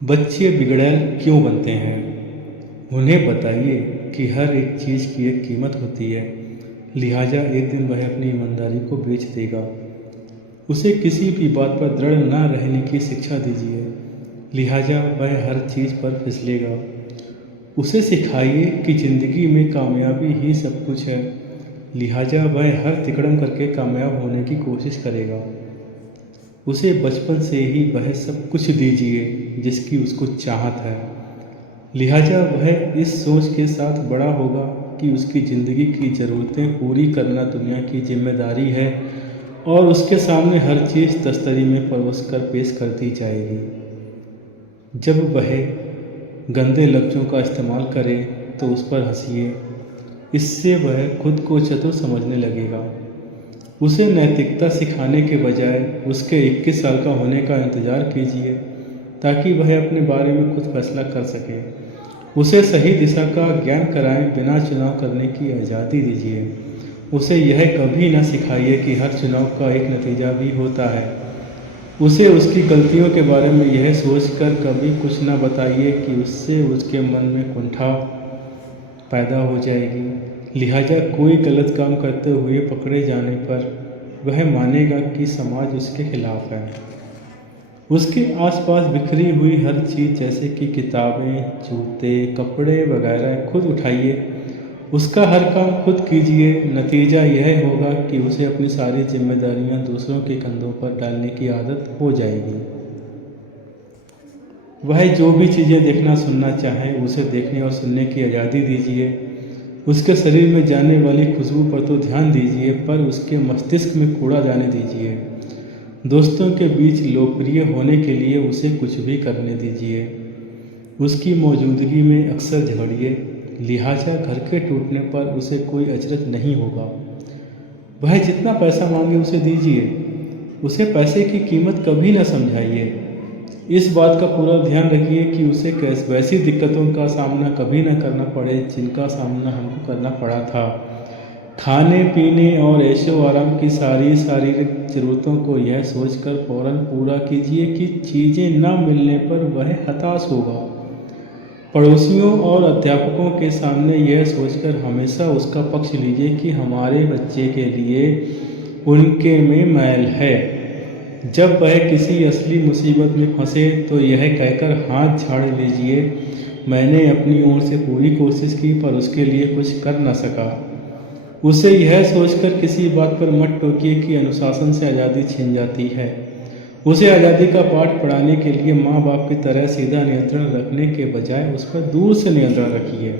बच्चे बिगड़ैल क्यों बनते हैं? उन्हें बताइए कि हर एक चीज़ की एक कीमत होती है, लिहाजा एक दिन वह अपनी ईमानदारी को बेच देगा। उसे किसी भी बात पर दृढ़ न रहने की शिक्षा दीजिए, लिहाजा वह हर चीज़ पर फिसलेगा। उसे सिखाइए कि ज़िंदगी में कामयाबी ही सब कुछ है, लिहाजा वह हर तिकड़म करके कामयाब होने की कोशिश करेगा। उसे बचपन से ही वह सब कुछ दीजिए जिसकी उसको चाहत है, लिहाजा वह इस सोच के साथ बड़ा होगा कि उसकी ज़िंदगी की ज़रूरतें पूरी करना दुनिया की जिम्मेदारी है और उसके सामने हर चीज़ तस्तरी में परोस कर पेश कर दी जाएगी। जब वह गंदे लफ्ज़ों का इस्तेमाल करे तो उस पर हंसिए, इससे वह खुद को चतुर समझने लगेगा। उसे नैतिकता सिखाने के बजाय उसके 21 साल का होने का इंतज़ार कीजिए ताकि वह अपने बारे में खुद फैसला कर सके। उसे सही दिशा का ज्ञान कराएं, बिना चुनाव करने की आज़ादी दीजिए। उसे यह कभी न सिखाइए कि हर चुनाव का एक नतीजा भी होता है। उसे उसकी गलतियों के बारे में यह सोचकर कभी कुछ न बताइए कि उससे उसके मन में कुंठा पैदा हो जाएगी, लिहाजा कोई गलत काम करते हुए पकड़े जाने पर वह मानेगा कि समाज उसके खिलाफ है। उसके आसपास बिखरी हुई हर चीज़ जैसे कि किताबें, जूते, कपड़े वगैरह खुद उठाइए, उसका हर काम खुद कीजिए। नतीजा यह होगा कि उसे अपनी सारी जिम्मेदारियां दूसरों के कंधों पर डालने की आदत हो जाएगी। वह जो भी चीज़ें देखना सुनना चाहे उसे देखने और सुनने की आज़ादी दीजिए। उसके शरीर में जाने वाली खुशबू पर तो ध्यान दीजिए, पर उसके मस्तिष्क में कूड़ा जाने दीजिए। दोस्तों के बीच लोकप्रिय होने के लिए उसे कुछ भी करने दीजिए। उसकी मौजूदगी में अक्सर झगड़िए, लिहाजा घर के टूटने पर उसे कोई अचरज नहीं होगा। वह जितना पैसा मांगे उसे दीजिए, उसे पैसे की कीमत कभी न समझाइए। इस बात का पूरा ध्यान रखिए कि उसे वैसी दिक्कतों का सामना कभी न करना पड़े जिनका सामना हमको करना पड़ा था। खाने पीने और ऐशो आराम की सारी शारीरिक ज़रूरतों को यह सोचकर फ़ौरन पूरा कीजिए कि चीज़ें न मिलने पर वह हताश होगा। पड़ोसियों और अध्यापकों के सामने यह सोचकर हमेशा उसका पक्ष लीजिए कि हमारे बच्चे के लिए उनके में मैल है। जब वह किसी असली मुसीबत में फंसे तो यह कहकर हाथ झाड़ लीजिए, मैंने अपनी ओर से पूरी कोशिश की पर उसके लिए कुछ कर न सका। उसे यह सोचकर किसी बात पर मत टोकिए कि अनुशासन से आज़ादी छिन जाती है। उसे आज़ादी का पाठ पढ़ाने के लिए माँ बाप की तरह सीधा नियंत्रण रखने के बजाय उस पर दूर से नियंत्रण रखिए।